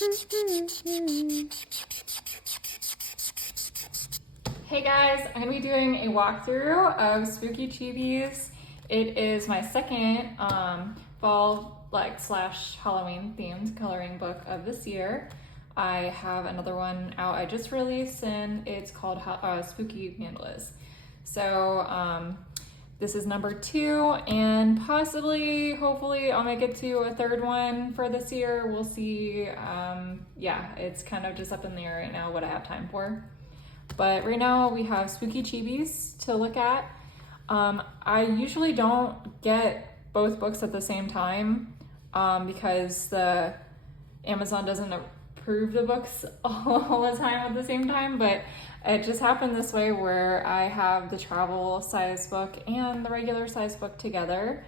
Hey guys, I'm going to be doing a walkthrough of Spooky Chibis. It is my second fall slash Halloween themed coloring book of this year. I have another one out I just released and it's called Spooky Mandalas. So this is number 2 and possibly, hopefully I'll make it to a third one for this year. We'll see. Yeah, it's kind of just up in the air right now what I have time for. But right now we have Spooky Chibis to look at. I usually don't get both books at the same time because the Amazon doesn't approve the books all the time at the same time, but it just happened this way where I have the travel size book and the regular size book together.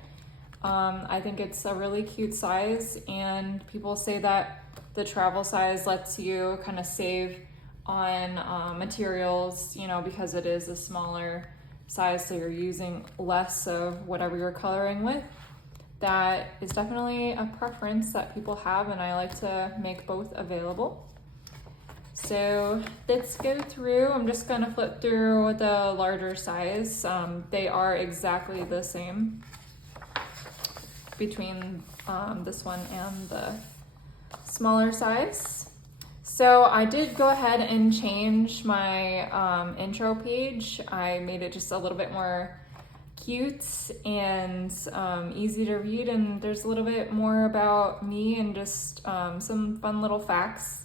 I think it's a really cute size, and people say that the travel size lets you kind of save on materials, you know, because it is a smaller size, so you're using less of whatever you're coloring with. That is definitely a preference that people have, and I like to make both available. So let's go through. I'm just gonna flip through the larger size. They are exactly the same between this one and the smaller size. So I did go ahead and change my intro page. I made it just a little bit more cute and easy to read, and there's a little bit more about me and just some fun little facts.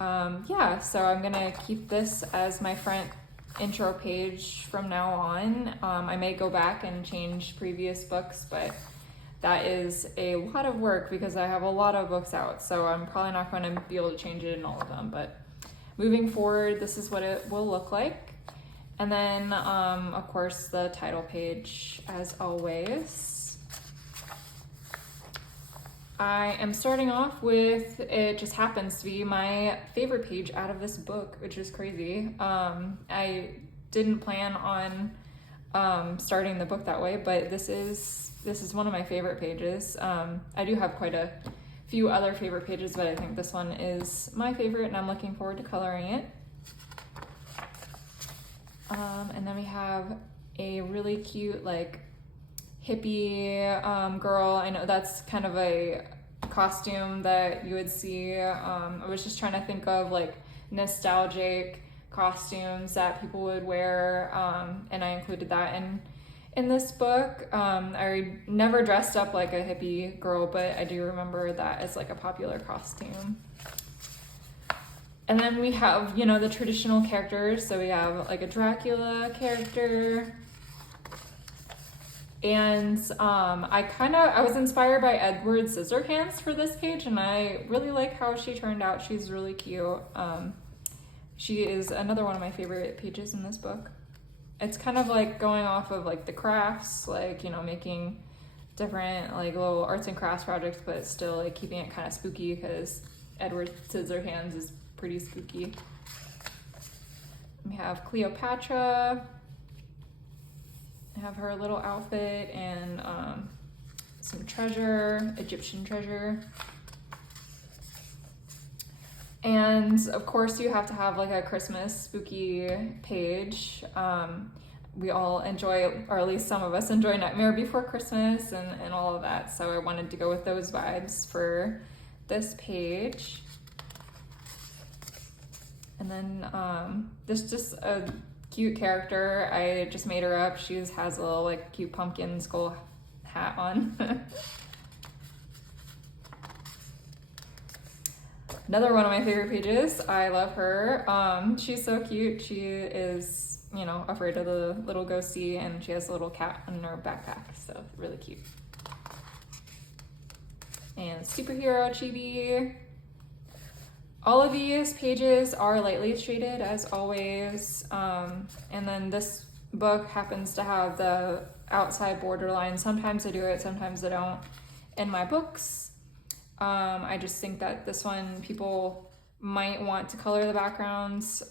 Yeah, so I'm gonna keep this as my front intro page from now on. I may go back and change previous books, but that is a lot of work because I have a lot of books out, so I'm probably not going to be able to change it in all of them. But moving forward, this is what it will look like. And then, of course, the title page, as always. I am starting off with, it just happens to be my favorite page out of this book, which is crazy. I didn't plan on starting the book that way, but this is one of my favorite pages. I do have quite a few other favorite pages, but I think this one is my favorite and I'm looking forward to coloring it. And then we have a really cute like hippie girl. I know that's kind of a costume that you would see. I was just trying to think of like nostalgic costumes that people would wear, and I included that in this book. I never dressed up like a hippie girl, but I do remember that as like a popular costume. And then we have, you know, the traditional characters. So we have like a Dracula character. And I was inspired by Edward Scissorhands for this page, and I really like how she turned out. She's really cute. She is another one of my favorite pages in this book. It's kind of like going off of like the crafts, like, you know, making different like little arts and crafts projects, but still like keeping it kind of spooky because Edward Scissorhands is pretty spooky. We have Cleopatra. I have her little outfit and some treasure, Egyptian treasure. And of course you have to have like a Christmas spooky page. We all enjoy, or at least some of us enjoy Nightmare Before Christmas and all of that. So I wanted to go with those vibes for this page. And then this just a cute character. I just made her up. She has a little like cute pumpkin skull hat on. Another one of my favorite pages. I love her. She's so cute. She is, you know, afraid of the little ghostie, and she has a little cat in her backpack, so really cute. And superhero chibi. All of these pages are lightly shaded as always. And then this book happens to have the outside borderline. Sometimes I do it, sometimes I don't in my books. I just think that this one people might want to color the backgrounds.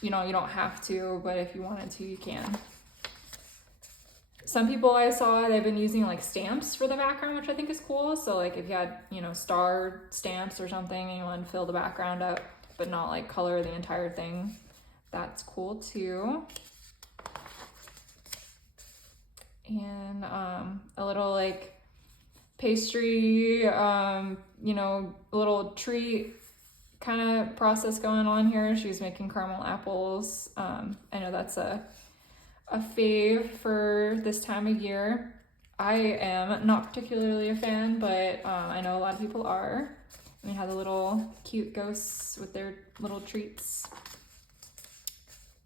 You know, you don't have to, but if you wanted to, you can. some people I saw, they've been using like stamps for the background, which I think is cool. So like if you had, you know, star stamps or something and you want to fill the background up, but not like color the entire thing, that's cool too. And a little like pastry, you know, a little treat kind of process going on here. She's making caramel apples. I know that's a fave for this time of year. I am not particularly a fan, but I know a lot of people are. And we have the little cute ghosts with their little treats.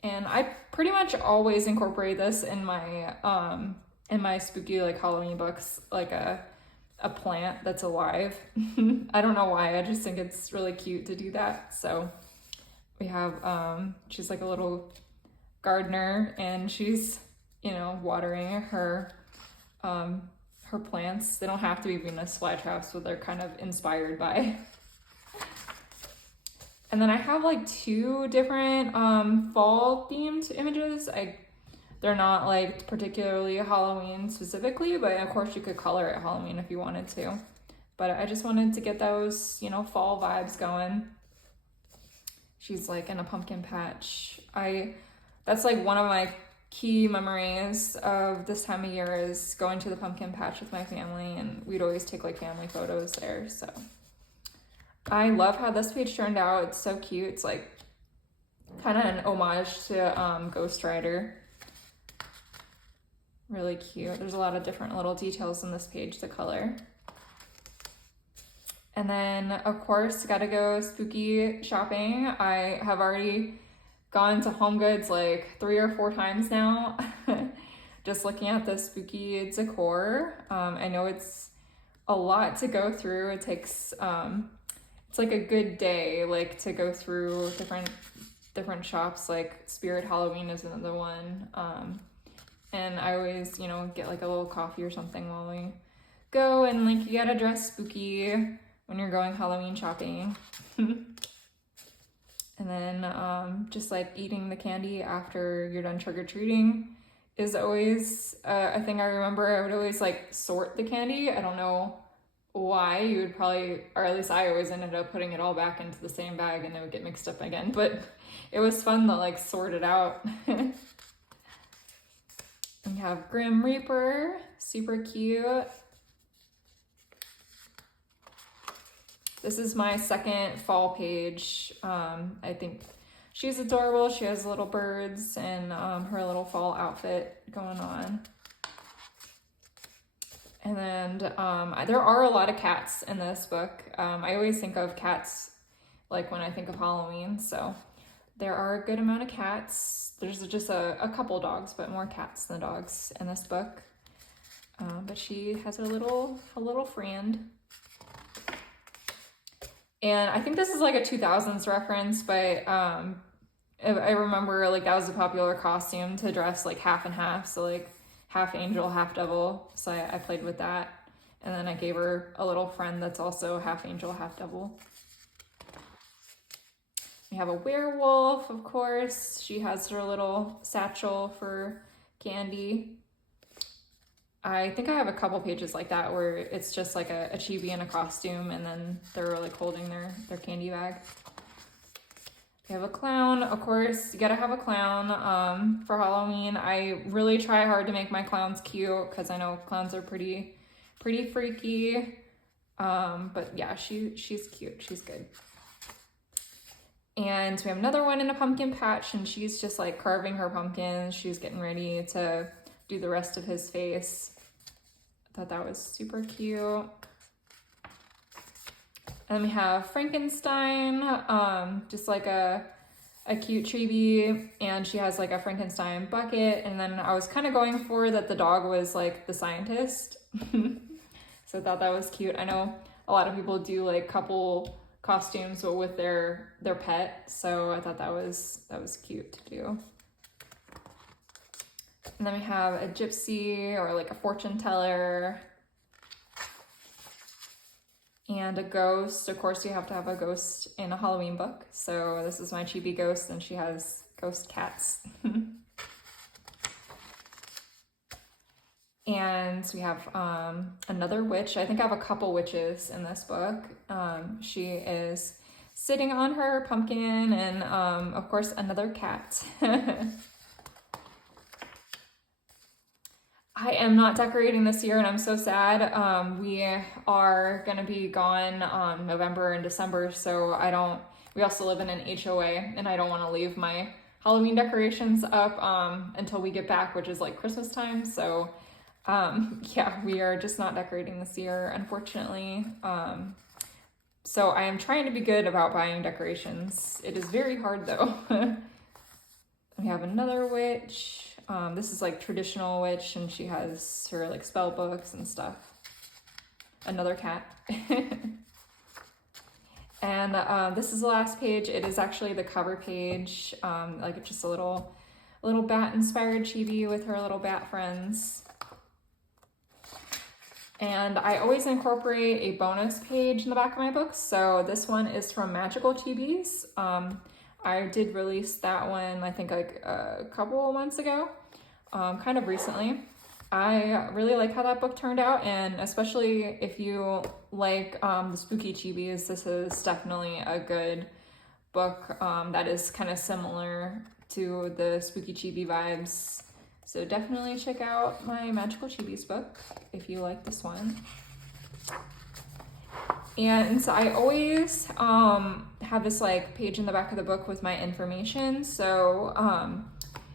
And I pretty much always incorporate this in my spooky like Halloween books, like a plant that's alive. I don't know why, I just think it's really cute to do that. So we have she's like a little gardener, and she's, you know, watering her plants. They don't have to be Venus flytraps, but they're kind of inspired by. And then I have like 2 different fall themed images. They're not like particularly Halloween specifically, but of course you could color it Halloween if you wanted to. But I just wanted to get those, you know, fall vibes going. She's like in a pumpkin patch. That's like one of my key memories of this time of year is going to the pumpkin patch with my family, and we'd always take like family photos there. So I love how this page turned out. It's so cute. It's like kind of an homage to Ghost Rider. Really cute. There's a lot of different little details in this page to color. And then of course, gotta go spooky shopping. I have already gone to Home Goods like 3 or 4 times now, just looking at the spooky decor. I know it's a lot to go through. It takes, it's like a good day, like to go through different shops, like Spirit Halloween is another one. And I always, you know, get like a little coffee or something while we go, and like you gotta dress spooky when you're going Halloween shopping. And then just like eating the candy after you're done trick-or-treating is always a thing I remember. I would always like sort the candy. I don't know why. You would probably, or at least I always ended up putting it all back into the same bag and it would get mixed up again, but it was fun to like sort it out. We have Grim Reaper, super cute. This is my second fall page. I think she's adorable. She has little birds and her little fall outfit going on. And then there are a lot of cats in this book. I always think of cats like when I think of Halloween, so there are a good amount of cats. There's just a couple dogs, but more cats than dogs in this book. But she has a little friend. And I think this is like a 2000s reference, but I remember like that was a popular costume to dress like half and half. So like half angel, half devil. So I played with that. And then I gave her a little friend that's also half angel, half devil. We have a werewolf, of course. She has her little satchel for candy. I think I have a couple pages like that where it's just like a chibi in a costume and then they're like holding their candy bag. We have a clown, of course. You gotta have a clown for Halloween. I really try hard to make my clowns cute because I know clowns are pretty freaky. But yeah, she's cute. She's good. And we have another one in a pumpkin patch, and she's just like carving her pumpkin. She's getting ready to do the rest of his face. I thought that was super cute. And we have Frankenstein, just like a cute chibi, and she has like a Frankenstein bucket. And then I was kind of going for that the dog was like the scientist. So I thought that was cute. I know a lot of people do like couple costumes but with their pet, so I thought that was cute to do. And then we have a gypsy or like a fortune teller and a ghost. Of course, you have to have a ghost in a Halloween book. So this is my chibi ghost, and she has ghost cats. And we have another witch. I think I have a couple witches in this book. She is sitting on her pumpkin, and of course another cat. I am not decorating this year and I'm so sad. We are gonna be gone November and December, so we also live in an HOA and I don't wanna leave my Halloween decorations up until we get back, which is like Christmas time. So yeah, we are just not decorating this year, unfortunately. So I am trying to be good about buying decorations. It is very hard though. We have another witch. This is like traditional witch, and she has her like spell books and stuff. Another cat. And this is the last page. It is actually the cover page, like just a little bat inspired chibi with her little bat friends. And I always incorporate a bonus page in the back of my books. So this one is from Magical Chibis. I did release that one, I think like a couple of months ago, kind of recently. I really like how that book turned out, and especially if you like the spooky chibis, this is definitely a good book that is kind of similar to the spooky chibi vibes. So definitely check out my Magical Chibis book if you like this one. And so I always have this like page in the back of the book with my information. So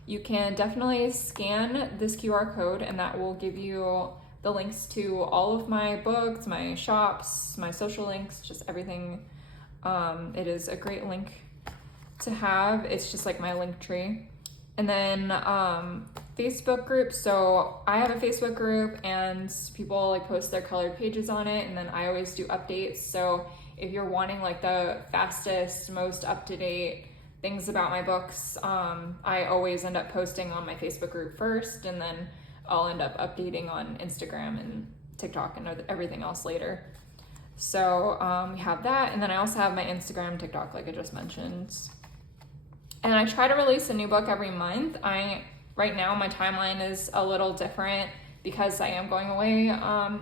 you can definitely scan this QR code and that will give you the links to all of my books, my shops, my social links, just everything. It is a great link to have. It's just like my link tree. And then Facebook group. So I have a Facebook group and people like post their colored pages on it, and then I always do updates. So if you're wanting like the fastest, most up-to-date things about my books, I always end up posting on my Facebook group first, and then I'll end up updating on Instagram and TikTok and everything else later. So we have that, and then I also have my Instagram, TikTok, like I just mentioned. And I try to release a new book every month. Right now my timeline is a little different because I am going away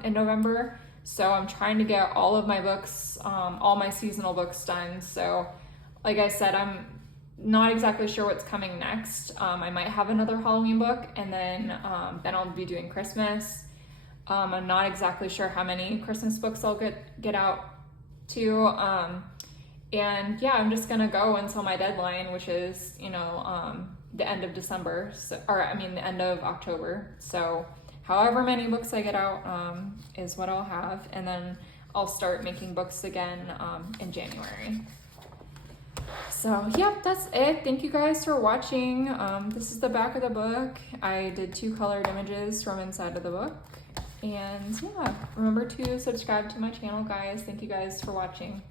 in November. So I'm trying to get all of my books, all my seasonal books done. So like I said, I'm not exactly sure what's coming next. I might have another Halloween book, and then I'll be doing Christmas. I'm not exactly sure how many Christmas books I'll get out to. And yeah, I'm just gonna go until my deadline, which is, the end of December, the end of October. So however many books I get out is what I'll have, and then I'll start making books again in January. So yep, that's it. Thank you guys for watching. This is the back of the book. I did 2 colored images from inside of the book. And yeah, remember to subscribe to my channel, guys. Thank you guys for watching.